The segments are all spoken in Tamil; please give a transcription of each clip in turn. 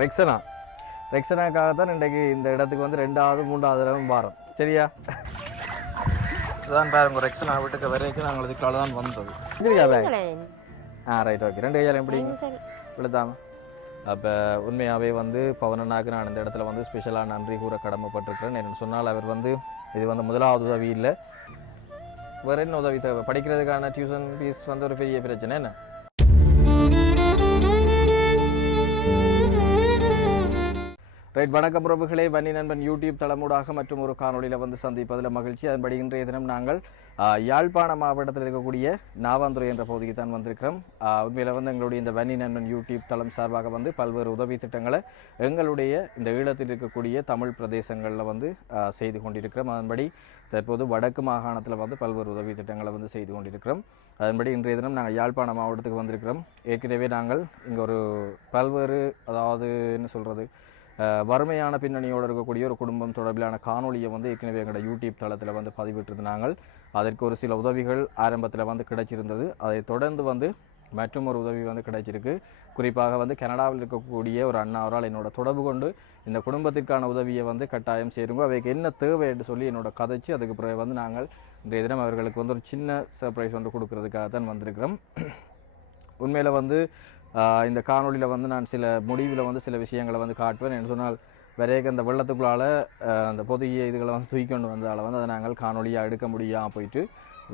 ரெக்ஸனா ரெக்ஸனாக்காகத்தான் இன்றைக்கு இந்த இடத்துக்கு வந்து 2வது 3வது தடவை வாரம் சரியா. இதுதான் பாருங்க ரெக்ஸனா வீட்டுக்கு வரைக்கும் நாங்கள் இதுக்கால தான் வந்தது சரியா பேக். ரைட் ஓகே 2 கையால் எப்படிங்க விழுத்தாம. அப்போ உண்மையாகவே வந்து பவனனாக்கு நான் இந்த இடத்துல வந்து ஸ்பெஷலாக நன்றி கூற கடமைப்பட்டிருக்கிறேன். என்ன சொன்னால் அவர் வந்து இது வந்து முதலாவது உதவி இல்லை, வேறு என்ன உதவி தேவை, படிக்கிறதுக்கான டியூஷன் ஃபீஸ் வந்து ஒரு பெரிய பிரச்சனை என்ன. ரைட் வணக்கம் உறவுகளே, வன்னி நண்பன் யூடியூப் தளமூடாக மற்றும் ஒரு காணொலியில் வந்து சந்திப்பதில் மகிழ்ச்சி. அதன்படி இன்றைய தினம் நாங்கள் யாழ்ப்பாண மாவட்டத்தில் இருக்கக்கூடிய நாவாந்துறை என்ற பகுதிக்கு தான் வந்திருக்கிறோம். உண்மையில் வந்து எங்களுடைய இந்த வன்னி நண்பன் யூடியூப் தளம் சார்பாக வந்து பல்வேறு உதவி திட்டங்களை எங்களுடைய இந்த ஈழத்தில் இருக்கக்கூடிய தமிழ் பிரதேசங்களில் வந்து செய்து கொண்டிருக்கிறோம். அதன்படி தற்போது வடக்கு மாகாணத்தில் வந்து பல்வேறு உதவி திட்டங்களை வந்து செய்து கொண்டிருக்கிறோம். அதன்படி இன்றைய தினம் நாங்கள் யாழ்ப்பாண மாவட்டத்துக்கு வந்திருக்கிறோம். ஏற்கனவே நாங்கள் இங்கே ஒரு பல்வேறு அதாவது என்ன சொல்கிறது வறுமையான பின்னணியோடு இருக்கக்கூடிய ஒரு குடும்பம் தொடர்பிலான காணொலியை வந்து ஏற்கனவே எங்களோட யூடியூப் தளத்தில் வந்து பதிவிட்டிருந்தாங்க. அதற்கு ஒரு சில உதவிகள் ஆரம்பத்தில் வந்து கிடைச்சிருந்தது. அதை தொடர்ந்து வந்து மற்றும் ஒரு உதவி வந்து கிடைச்சிருக்கு. குறிப்பாக வந்து கனடாவில் இருக்கக்கூடிய ஒரு அண்ணா அவரால் என்னோட தொடர்பு கொண்டு இந்த குடும்பத்திற்கான உதவியை வந்து கட்டாயம் சேருங்க, அவைக்கு என்ன தேவை என்று சொல்லி என்னோட கதைச்சு அதுக்கு பிறகு வந்து நாங்கள் இன்றைய தினம் அவர்களுக்கு வந்து ஒரு சின்ன சர்ப்ரைஸ் வந்து கொடுக்கறதுக்காக தான் வந்திருக்கிறோம். உண்மையில் வந்து இந்த காணொலியில் வந்து நான் சில முடிவில் வந்து சில விஷயங்களை வந்து காட்டுவேன். என்று சொன்னால் வரைய அந்த வெள்ளத்துக்குள்ளால் அந்த பொதிய இதுகளை வந்து தூக்கி கொண்டு வந்ததால் வந்து அதை நாங்கள் காணொலியாக எடுக்க முடியாமல் போயிட்டு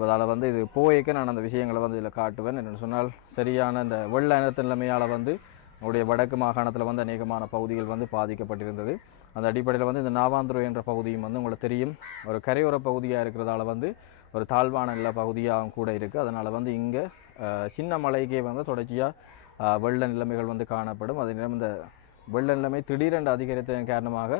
அதால் வந்து இது போய்க்க நான் அந்த விஷயங்களை வந்து இதில் காட்டுவேன். என்று சொன்னால் சரியான இந்த வெள்ள இனத்து நிலைமையால் வந்து நம்முடைய வடக்கு மாகாணத்தில் வந்து அநேகமான பகுதிகள் வந்து பாதிக்கப்பட்டிருந்தது. அந்த அடிப்படையில் வந்து இந்த நாவாந்துறை என்ற பகுதியும் வந்து உங்களுக்கு தெரியும் ஒரு கரையோர பகுதியாக இருக்கிறதால வந்து ஒரு தாழ்வான நில பகுதியாகவும் கூட இருக்குது. அதனால் வந்து இங்கே சின்ன மலைக்கே வந்து தொடர்ச்சியாக வெள்ள நிலைமைகள் வந்து காணப்படும். அதே நேரம் இந்த வெள்ள நிலைமை திடீரென்று அதிகரித்ததன் காரணமாக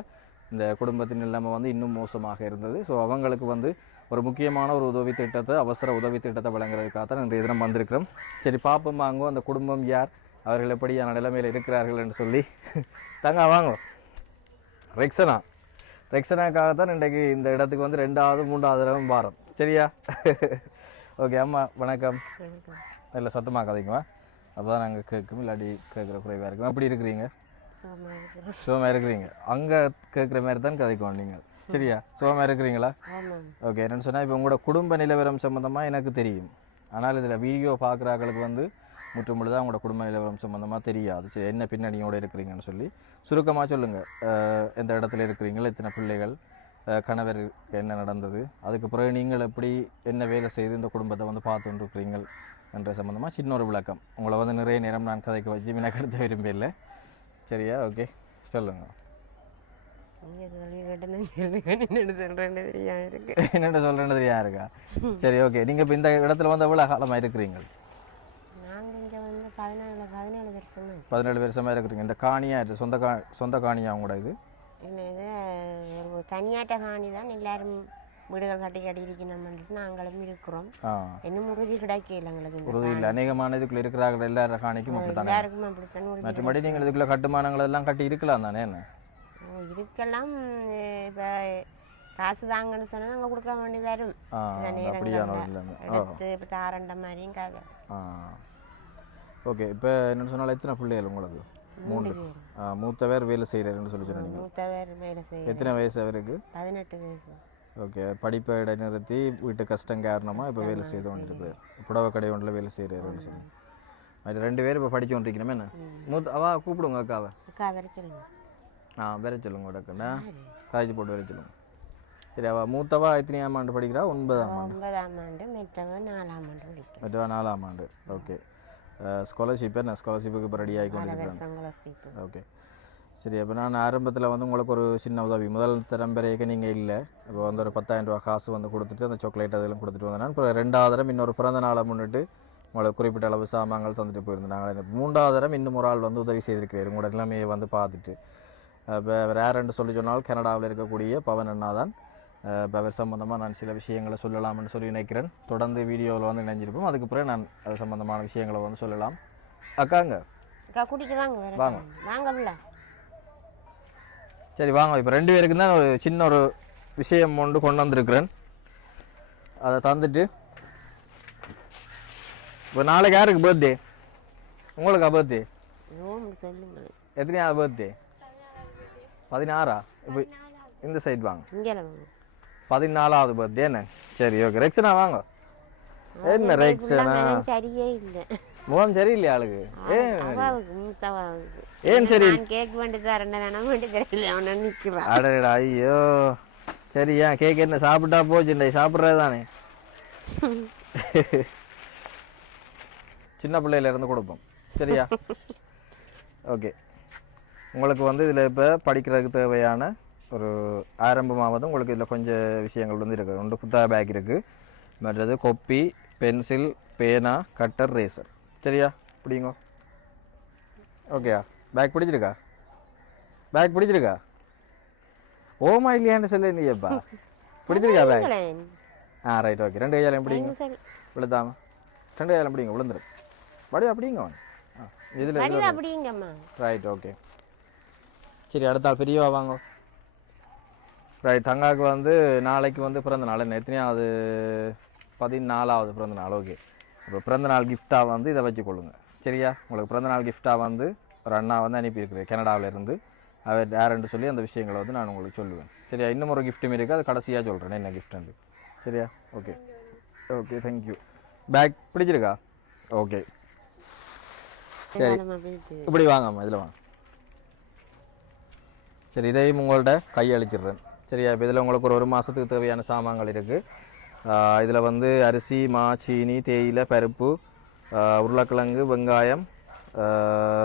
இந்த குடும்பத்தின் நிலைமை வந்து இன்னும் மோசமாக இருந்தது. ஸோ அவங்களுக்கு வந்து ஒரு முக்கியமான ஒரு உதவி திட்டத்தை அவசர உதவி திட்டத்தை வழங்குறதுக்காக தான் இன்றைய தினம் வந்திருக்கிறோம். சரி பார்ப்போம் வாங்கோ அந்த குடும்பம் யார், அவர்கள் எப்படியான நிலைமையில் இருக்கிறார்கள் என்று சொல்லி. தாங்க வாங்க ரெக்ஸனாக்காக தான் இன்றைக்கு இந்த இடத்துக்கு வந்து 2வது 3வது தடவை வாரம் சரியா. ஓகே அம்மா வணக்கம். இல்லை சத்தமாக கதைக்குமா, அப்போ தான் நாங்கள் கேட்கும் இல்லாட்டி கேட்குற குறைவாக இருக்கும். அப்படி இருக்கிறீங்க சுகமாக இருக்கிறீங்க, அங்கே கேட்குற மாதிரி தான் கதைக்குவோம் நீங்கள் சரியா. சுகமாக இருக்கிறீங்களா? ஓகே. என்னென்னு சொன்னால் இப்போ உங்களோட குடும்ப நிலவரம் சம்மந்தமாக எனக்கு தெரியும், ஆனால் இதில் வீடியோ பார்க்குறாங்களுக்கு வந்து முற்றுமுழுதாக உங்களோட குடும்ப நிலவரம் சம்மந்தமாக தெரியாது. சரி என்ன பின்னணியோடு இருக்கிறீங்கன்னு சொல்லி சுருக்கமாக சொல்லுங்கள். எந்த இடத்துல இருக்கிறீங்களா, எத்தனை பிள்ளைகள், கணவர் என்ன நடந்தது, அதுக்கு பிறகு நீங்கள் எப்படி என்ன வேலை செய்து இந்த குடும்பத்தை வந்து பார்த்துட்டு இருக்கிறீங்கள் என்ற சம்மந்தமாக சின்ன ஒரு விளக்கம். உங்களை வந்து நிறைய நேரம் நான் கதைக்கு வச்சு மினக்கெடுத்த விரும்பல சரியா. ஓகே சொல்லுங்க. என்னென்ன சொல்கிறேன்னு தெரியா இருக்கா? சரி ஓகே. நீங்கள் இப்போ இந்த இடத்துல வந்து எவ்வளோ காலமாக இருக்கிறீங்க? 17 வருஷமாக இருக்கிறீங்க. இந்த காணியாக சொந்த காணியாக கூட இது தனியாட்ட காணி தான் எல்லாரும் வீடுகள் கட்டி இருக்கணும்னு நாங்களும் இருக்கிறோம். இன்னும் உறுதி கிடைக்கல எங்களுக்கு. உறுதி இல்லை, அநேகமான இதுக்குள்ள இருக்கிறார்கள் எல்லாரும் காணிக்கும் எல்லாருக்கும் அப்படித்தான். மற்றபடி நீங்கள் இதுக்குள்ள கட்டுமானங்கள் எல்லாம் கட்டி இருக்கலாம் தானே? என்ன இருக்கலாம், இப்போ காசு தாங்கன்னு சொன்னால் நாங்கள் கொடுக்க வேண்டி வரும். எடுத்து இப்போ தாரண்ட மாதிரியும் கதை. ஓகே. இப்போ என்னென்னு சொன்னால் எத்தனை பிள்ளைகள் உங்களுக்கு? 3. மூத்தவர் வேலை செய்கிறாருன்னு சொல்லி சொன்னீங்க. மூத்தவர் வேலை செய்ய. எத்தனை வயசு அவருக்கு? 18 வயசு. ஓகே. படிப்பை இடைநிறுத்தி வீட்டு கஷ்டம் காரணமாக இப்போ வேலை செய்து கொண்டிருக்கு. புடவை கடை ஒன்றில் வேலை செய்கிறாருன்னு சொல்லி அது 2 பேர் இப்போ படிக்க கொண்டிருக்கணுமே. என்ன அவா கூப்பிடுங்க அக்காவை. அக்கா வர சொல்லுங்க. வர சொல்லுங்க உடக்குண்ணா காய்ச்சி போட்டு வர சொல்லுங்க. சரி அவள் மூத்தவா எத்தனையாம் ஆண்டு படிக்கிறா? 9ஆம் ஆண்டு. மற்றவா 4ஆம் ஆண்டு படிக்கிறா. மற்றவா 4ஆம் ஆண்டு. ஓகே. ஸ்காலர்ஷிப் என்ன ஸ்காலர்ஷிப்புக்கு இப்போ ரெடி ஆகி கொண்டிருக்கிறேன். ஓகே சரி. அப்போ நான் ஆரம்பத்தில் வந்து உங்களுக்கு ஒரு சின்ன உதவி, முதல் தரம்பரைக்கு நீங்கள் இல்லை, இப்போ வந்து ஒரு 10,000 ரூபா காசு வந்து கொடுத்துட்டு அந்த சாக்லேட் அதெல்லாம் கொடுத்துட்டு வந்தேன். இப்போ 2வது தரம் இன்னொரு பிறந்த நாளை முன்னிட்டு உங்களுக்கு குறிப்பிட்ட அளவு சாமான்கள் தந்துட்டு போயிருந்தேன். நாங்கள் 3வது தரம் இன்னும் ஒரு ஆள் வந்து உதவி செய்திருக்கிறேன் உங்களோட நிலைமையை வந்து பார்த்துட்டு. இப்போ வேறுன்னு சொல்லி சொன்னால் கனடாவில் இருக்கக்கூடிய பவன் அண்ணா தான். இப்போ அவர் சம்மந்தமாக நான் சில விஷயங்களை சொல்லலாம்னு சொல்லி நினைக்கிறேன். தொடர்ந்து வீடியோவில் வந்து நினைஞ்சிருப்போம், அதுக்கு பிறகு நான் அது சம்மந்தமான விஷயங்களை வந்து சொல்லலாம். அக்காங்க அக்கா கூட்டிட்டு வாங்க வாங்க வாங்க. சரி வாங்க. இப்போ 2 பேருக்கு தான் ஒரு சின்ன ஒரு விஷயம் கொண்டு வந்திருக்கிறேன், அதை தந்துட்டு. இப்போ நாளைக்கு யாருக்கு பர்த்டே? உங்களுக்கா பர்த்டே? சொல்லுங்க. எத்தனையாவது பர்த்டே? 16ஆ? இப்போ இந்த சைட் வாங்க. இங்கே வாங்க. 14வது பர்த்டே என்ன? சரி ஓகே. ரெக்ஸனா வாங்க. என்ன ரெக்ஸனா? சரியே இல்லை. முகம் சரியில்லையா ஆளுக்கு? அவாவுக்கு மூத்தவாவுக்கு. ஏன் சரி? நான் கேக் வேண்டி தரேன் வேணாம் வேண்டி தெரியல அவனை நிற்கிறான். அடடா ஐயோ சரி. ஏன் கேக் என்ன சாப்பிட்டா போச்சு சாப்பிட்றது தானே. சின்ன பிள்ளையில இருந்து கொடுப்போம் சரியா. ஓகே உங்களுக்கு வந்து இதில் இப்போ படிக்கிறதுக்கு தேவையான ஒரு ஆரம்பமாவது உங்களுக்கு இதில் கொஞ்சம் விஷயங்கள் வந்து இருக்குது. ஒன்று புத்தக பேக் இருக்குது, மற்றது கொப்பி, பென்சில், பேனா, கட்டர், ரேசர் சரியா. பிடிங்க. ஓகேயா? பேக் பிடிச்சிருக்கா? பேக் பிடிச்சிருக்கா? ஓமா இல்லையான்னு சொல்ல நீப்பா. பிடிச்சிருக்கா பேக்? Right okay. 2 கையாலையும் பிடிங்க. விழுதாம 2 கையாலையும் பிடிங்க. விழுந்துடும். படியா அப்படிங்க. இதில் அப்படிங்கம்மா. Right okay. சரி அடுத்த பெரியவா வாங்க. ரைட் தங்காவுக்கு வந்து நாளைக்கு வந்து பிறந்த நாள். என்ன எத்தனையாவது? 14வது பிறந்த நாள். ஓகே. இப்போ பிறந்த நாள் கிஃப்டாக வந்து இதை வச்சுக்கொள்ளுங்க சரியா. உங்களுக்கு பிறந்த நாள் கிஃப்டாக வந்து ஒரு அண்ணா வந்து அனுப்பியிருக்கிறேன் கனடாவிலேருந்து. அவர் யாருன்னு சொல்லி அந்த விஷயங்களை வந்து நான் உங்களுக்கு சொல்லுவேன் சரியா. இன்னும் ஒரு கிஃப்ட்டும் இருக்குது, அது கடைசியாக சொல்கிறேன் என்ன கிஃப்ட்டு சரியா. Okay okay thank you. பேக் பிடிச்சிருக்கா? ஓகே சரி இப்படி வாங்கம்மா. இதில் வாங்க. சரி இதையும் உங்கள்கிட்ட கையளிச்சிடுறேன் சரியா. இப்போ இதில் உங்களுக்கு ஒரு மாதத்துக்கு தேவையான சாமான்கள் இருக்குது. இதில் வந்து அரிசி, மா, சீனி, தேயிலை, பருப்பு, உருளைக்கிழங்கு, வெங்காயம்,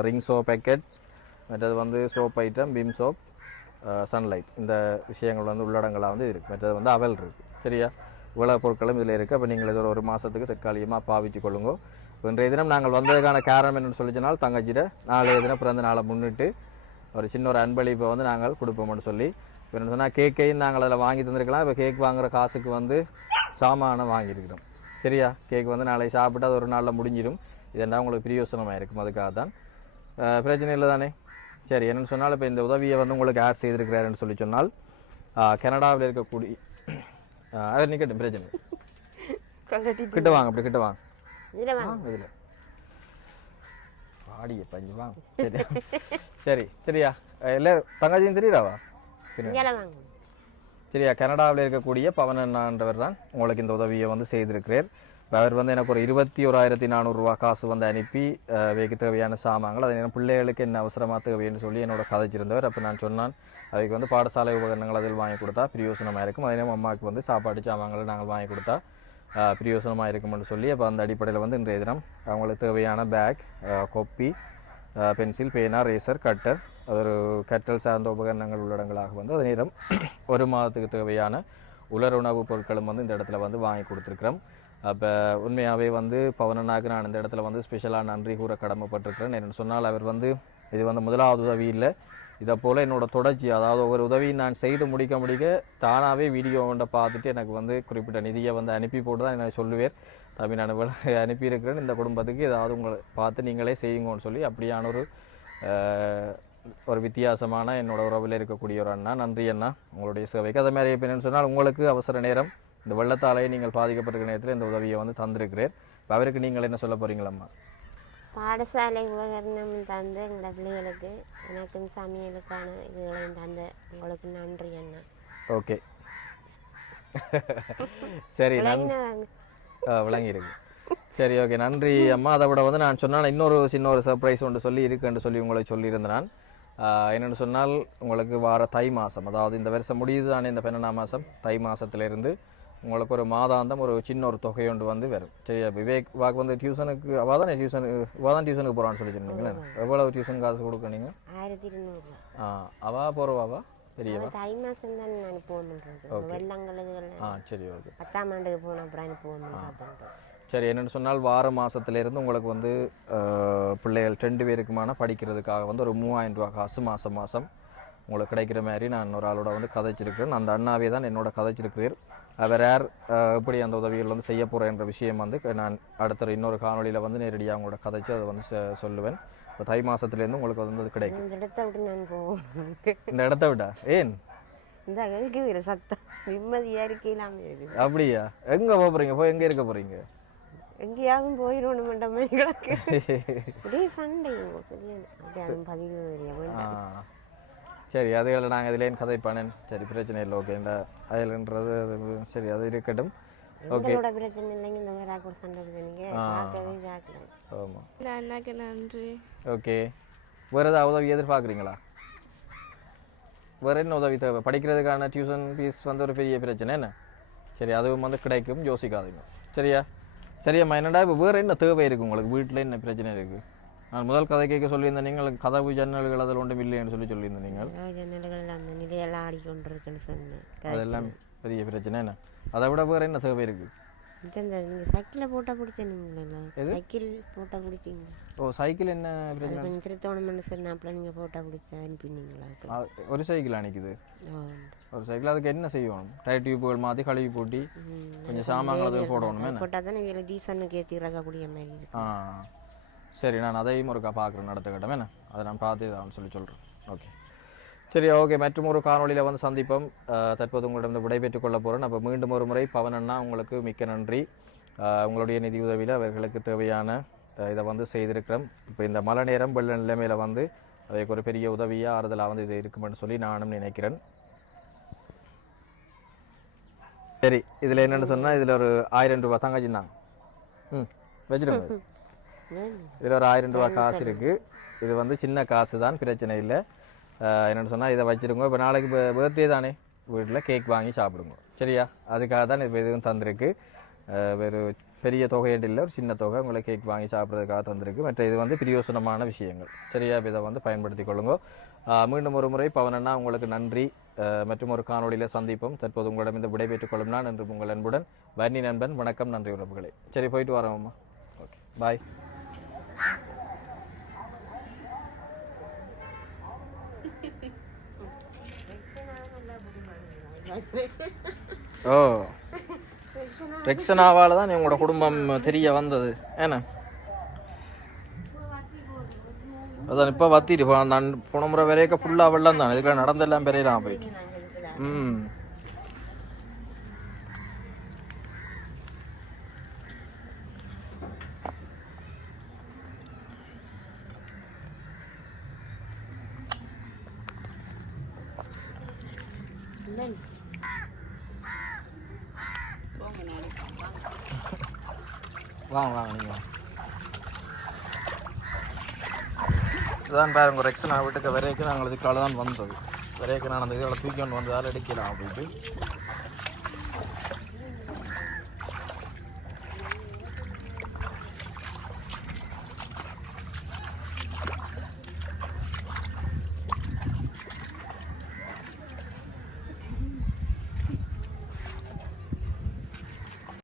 ரிங் சோப் பேக்கெட், மற்றது வந்து soap item, Vim soap, Sunlight, இந்த விஷயங்கள் வந்து உள்ளடங்களாக வந்து இருக்குது. மற்றது வந்து அவல் இருக்குது சரியா. இவ்வளோ பொருட்களும் இதில் இருக்குது. அப்போ நீங்கள் இதில் ஒரு மாதத்துக்கு தற்காலிகமாக பாவிச்சு கொள்ளுங்க. இன்றைய தினம் நாங்கள் வந்ததுக்கான காரணம் என்னென்னு சொல்லிச்சனால் தங்கச்சிட நாளைய தினம் பிறந்த நாளை முன்னிட்டு ஒரு சின்ன ஒரு அன்பளிப்பை வந்து நாங்கள் கொடுப்போம்னு சொல்லி. இப்போ என்ன சொன்னால் கேக்கையும் நாங்கள் அதில் வாங்கி தந்திருக்கலாம். இப்போ கேக் வாங்குகிற காசுக்கு வந்து சாமானம் வாங்கியிருக்கிறோம் சரியா. கேக் வந்து நாளை சாப்பிட்டு அது ஒரு நாளில் முடிஞ்சிடும். இதெல்லாம் உங்களுக்கு பிரியோசனமாக இருக்கும். அதுக்காக தான். பிரச்சனை இல்லை தானே. சரி என்னென்னு சொன்னால் இப்போ இந்த உதவியை வந்து உங்களுக்கு யார் செய்திருக்கிறாருன்னு சொல்லி சொன்னால் கனடாவில் இருக்கக்கூடிய அதை நிற்கட்டும் பிரச்சனை கிட்ட வாங்க. அப்படி கிட்ட வாங்க. இதில் பாடிய பஞ்சு வாங்க. சரி சரி சரியா. எல்லாரும் தங்கச்சியும் தெரியுறாவா? சரியா. கனடாவில் இருக்கக்கூடிய பவன் அண்ணான்றவர் தான் உங்களுக்கு இந்த உதவியை வந்து செய்திருக்கிறார். அவர் வந்து எனக்கு ஒரு 21,400 ரூபா காசு வந்து அனுப்பி வைக்க தேவையான சாமான்கள், அது நேரம் பிள்ளைகளுக்கு என்ன அவசரமாக தேவைன்னு சொல்லி என்னோட கதைச்சிருந்தவர். அப்போ நான் சொன்னான் அதுக்கு வந்து பாடசாலை உபகரணங்கள் அதில் வாங்கி கொடுத்தா பிரயோசனமாக இருக்கும். அதே நேரம் அம்மாவுக்கு வந்து சாப்பாடு சாமான்களை நாங்கள் வாங்கி கொடுத்தா பிரயோசனமாக இருக்கும்னு சொல்லி அப்போ அந்த அடிப்படையில் வந்து இன்றைய தினம் அவங்களுக்கு தேவையான பேக், கொப்பி, பென்சில், பேனா, ரேசர், கட்டர், அது ஒரு கட்டல் சார்ந்த உபகரணங்கள் உள்ளடங்களாக வந்து அதே நேரம் ஒரு மாதத்துக்கு தேவையான உலர் உணவு பொருட்களும் வந்து இந்த இடத்துல வந்து வாங்கி கொடுத்துருக்குறோம். அப்போ உண்மையாகவே வந்து பவனனாக்கு நான் இந்த இடத்துல வந்து ஸ்பெஷலாக நன்றி கூற கடமைப்பட்டிருக்கிறேன். என்னென்னு சொன்னால் அவர் வந்து இது வந்து முதலாவது உதவி இல்லை, இதை போல் என்னோடய தொடர்ச்சி, அதாவது ஒவ்வொரு உதவியை நான் செய்து முடிக்க தானாகவே வீடியோ ஒன்றை பார்த்துட்டு எனக்கு வந்து குறிப்பிட்ட நிதியை வந்து அனுப்பி போட்டு தான் எனக்கு சொல்லுவேன். தம்பி நான் அனுப்பியிருக்கிறேன் இந்த குடும்பத்துக்கு ஏதாவது உங்களை பார்த்து நீங்களே செய்யுங்கன்னு சொல்லி அப்படியான ஒரு வித்தியாசமான என்னோட உறவில் இருக்கக்கூடிய ஒரு அண்ணா. நன்றி அண்ணா உங்களுடைய சேவைக்கு. அதே மாதிரி இப்போ என்னென்னு சொன்னால் உங்களுக்கு அவசர நேரம் இந்த வெள்ளத்தாலேயே நீங்கள் பாதிக்கப்பட்டிருக்க நேரத்தில் இந்த உதவியை வந்து தந்திருக்கிறேன். அவருக்கு நீங்கள் என்ன சொல்ல போகிறீங்களம்மா? பாடசாலை உபகரணம் தந்து எங்களோட பிள்ளைகளுக்கு எனக்கும் சமையலுக்கான இதுகளையும் தந்து உங்களுக்கு நன்றி அண்ணா. ஓகே சரி விளங்கியிருக்கு. சரி ஓகே நன்றி அம்மா. அதை விட வந்து நான் சொன்னால் இன்னொரு சின்ன ஒரு சர்ப்ரைஸ் ஒன்று சொல்லி இருக்குன்னு சொல்லி உங்களுக்கு சொல்லியிருந்தேன் நான். என்னென்னு சொன்னால் உங்களுக்கு வார தை மாதம், அதாவது இந்த வருஷம் முடியுது தானே இந்த 12ஆம் மாதம், தை மாதத்துலேருந்து உங்களுக்கு ஒரு மாதாந்தம் ஒரு சின்ன ஒரு தொகை ஒன்று வந்து வரும் சரியா. விவேக் வாக்கு வந்து டியூஷனுக்கு அவள் தான் டியூஷனுக்கு போகிறான்னு சொல்லி சொன்னீங்களே, எவ்வளவு டியூஷன் காசு கொடுக்க நீங்கள்? 1200. அவள் போகிறவாவா பெரியவா? தை மாதம் தான் நான் போகணும். வெள்ளங்கள் சரி ஓகே 10ஆம் ஆண்டுக்கு போன அப்புறம் போகணும். சரி என்னென்னு சொன்னால் வார மாதத்துலேருந்து உங்களுக்கு வந்து பிள்ளைகள் 2 பேருக்குமான படிக்கிறதுக்காக வந்து ஒரு 3000 ரூபா காசு மாதம் உங்களுக்கு கிடைக்கிற மாதிரி நான் ஒரு ஆளோட வந்து கதைச்சிருக்கிறேன். அந்த அண்ணாவே தான் என்னோட கதைச்சிருக்கிறேன். அவர் யார் எப்படி அந்த உதவிகள் வந்து செய்ய போகிறேன்ற விஷயம் வந்து நான் அடுத்த இன்னொரு காணொலியில் வந்து நேரடியாக உங்களோட கதைச்சு அதை வந்து சொல்லுவேன். இப்போ தை மாதத்துலேருந்து உங்களுக்கு வந்து அது கிடைக்கும். இந்த இடத்த விட்டு நான் போவேன். இந்த இடத்த விட்டா ஏன்? இந்த இருக்குது சத்தம் நிம்மதியாக இருக்கலாம். அப்படியா? எங்கே போக போகிறீங்க? போய் எங்கே இருக்க போகிறீங்க? எங்கேயாவது போயிடணும் மண்ட மாதிரி கிடக்கு ஒரே சண்டைங்க சரியான பதிவு வேண்டாம். சரி அதுகளை நாங்கள் இதுலேயும் கதை பண்ணேன். சரி பிரச்சனை இல்லை. ஓகே இந்த அயல்ன்றது சரி அது இருக்கட்டும். எங்களோட பிரச்சனை இல்லைங்க. இந்த மாதிரி ஆக்கூட சண்டை பிரச்சனைங்க பார்க்கவே ஜாக்கல. ஆமாம் அண்ணாக்கு நன்றி. ஓகே வேறு ஏதாவது உதவி எதிர்பார்க்குறீங்களா? வேறு என்ன உதவி தேவை? படிக்கிறதுக்கான டியூஷன் ஃபீஸ் வந்து ஒரு பெரிய பிரச்சனை என்ன? சரி அதுவும் வந்து கிடைக்கும், யோசிக்காதீங்க. சரியா சரியாம்மா. என்னடா இப்போ வேறு என்ன தேவை இருக்குது உங்களுக்கு? வீட்டில் என்ன பிரச்சனை இருக்குது? நான் முதல் கதை கேட்க சொல்லியிருந்தேன். நீங்கள் கதவு ஜன்னல்கள் அதில் ஒன்றும் இல்லைன்னு சொல்லியிருந்தேன். நீங்கள் ஜன்னல்கள் அந்த நிலையெல்லாம் ஆடிக்கொண்டிருக்குன்னு சொன்னேன். அதெல்லாம் பெரிய பிரச்சனை என்ன? அதை விட வேறு என்ன தேவை இருக்குது? நீங்கள் சைக்கிளில் போட்டால் பிடிச்சிங்களா? சைக்கிள் போட்டால் பிடிச்சிங்க? ஓ சைக்கிள் என்ன பிரச்சனை? கொஞ்சம் திருத்தோணம்னு சொன்னாப்புல நீங்கள் போட்டால் பிடிச்சா அனுப்பினீங்களா? ஒரு சைக்கிள் அனுப்பிக்குது. ஒரு சைக்கிள் அதுக்கு என்ன செய்யணும்? டயர் டியூப்புகள் மாற்றி கழுவி போட்டி கொஞ்சம் சாமான்கள் போடணும். போட்டால் தான் நீங்கள் டீசனுக்கு ஏற்றி இறக்கக்கூடிய மாதிரி. சரி நான் அதையும் ஒருக்கா பார்க்குறேன் அடுத்த கட்டம். என்ன அதை நான் பார்த்து தான் சொல்லி சொல்கிறேன். ஓகே சரி ஓகே. மற்றும் ஒரு காணொலியில் வந்து சந்திப்போம். தற்போது உங்களிடம் விடைபெற்றுக் கொள்ள போகிறேன். அப்போ மீண்டும் ஒரு முறை பவன் அண்ணா உங்களுக்கு மிக்க நன்றி. உங்களுடைய நிதி உதவியில் அவர்களுக்கு தேவையான இதை வந்து செய்திருக்கிறோம். இப்போ இந்த மழை நேரம் வெள்ள நிலைமையில் வந்து அதுக்கு ஒரு பெரிய உதவியாக ஆறுதலாக வந்து இது இருக்குமென்னு சொல்லி நானும் நினைக்கிறேன். சரி இதில் என்னென்னு சொன்னால் இதில் ஒரு 1000 ரூபா தங்கச்சி தான் வச்சுருங்க. இதில் ஒரு 1000 ரூபா காசு இருக்குது. இது வந்து சின்ன காசு தான், பிரச்சனை இல்லை. என்னென்னு சொன்னால் இதை வச்சுருங்க. இப்போ நாளைக்கு பர்த்டே தானே, வீட்டில் கேக் வாங்கி சாப்பிடுங்க. சரியா அதுக்காக தான் இப்போ எதுவும் தந்திருக்கு. வேறு பெரிய தொகையிட்டு இல்லை, ஒரு சின்ன தொகை உங்களை கேக் வாங்கி சாப்பிட்றதுக்காக தந்திருக்கு. மற்ற இது வந்து பிரயோசனமான விஷயங்கள். சரியா இதை வந்து பயன்படுத்தி கொள்ளுங்க. மீண்டும் ஒரு முறை பவனண்ணா உங்களுக்கு நன்றி. மற்றும் ஒரு காணொலியில் சந்திப்போம். தற்போது உங்களிடம் இந்த விடைபெற்றுக் கொள்ளும் நான் என்று உங்கள் அன்புடன் வன்னி நண்பன். வணக்கம், நன்றி உறவுகளே. சரி போயிட்டு வரோம்மா. Okay bye. ஓ ரெக்ஸனாவால் தான் உங்களோட குடும்பம் தெரிய வந்தது ஏன்னா அதான் இப்போ வத்திட்டு நான் போன முறை வரைக்கும் ஃபுல்லாக வெள்ளம் தான். இதுக்கெல்லாம் நடந்தெல்லாம் பெரியலாம் போயிட்டு. வாங்க வாங்க நீங்கள் இதான் பாருங்க. ரெக்ஸனா வீட்டுக்கு வரைக்கும் நாங்கள் இதுக்கால தான் வந்தது. வரைக்கும் நான் அந்த இதோட தூக்கி கொண்டு வந்து வேலை அடிக்கலாம் அப்படின்ட்டு